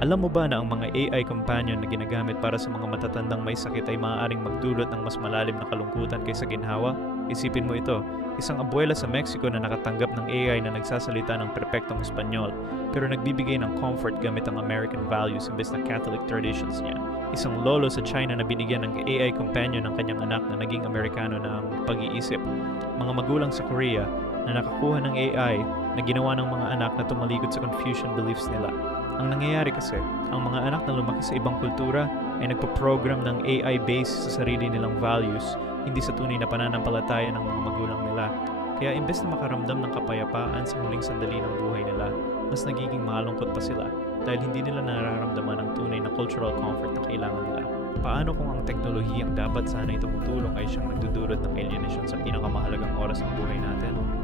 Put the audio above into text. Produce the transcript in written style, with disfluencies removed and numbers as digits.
Alam mo ba na ang mga AI companion na ginagamit para sa mga matatandang may sakit ay maaaring magdulot ng mas malalim na kalungkutan kaysa ginhawa? Isipin mo ito, isang abuela sa Mexico na nakatanggap ng AI na nagsasalita ng perpektong Espanyol pero nagbibigay ng comfort gamit ang American values imbes na Catholic traditions niya. Isang lolo sa China na binigyan ng AI companion ng kanyang anak na naging Amerikano na ang pag-iisip. Mga magulang sa Korea na nakakuha ng AI na ginawa ng mga anak na tumalikod sa Confucian beliefs nila. Ang nangyayari kasi, ang mga anak na lumaki sa ibang kultura ay nagpo-program ng AI based sa sarili nilang values, hindi sa tunay na pananampalataya ng mga magulang nila. Kaya imbes na makaramdam ng kapayapaan sa huling sandali ng buhay nila, mas nagiging malungkot pa sila dahil hindi nila nararamdaman ang tunay na cultural comfort na kailangan nila. Paano kung ang teknolohiyang dapat sana'y tumutulong ay siyang nagdudulot ng alienation sa pinakamahalagang oras ng buhay natin?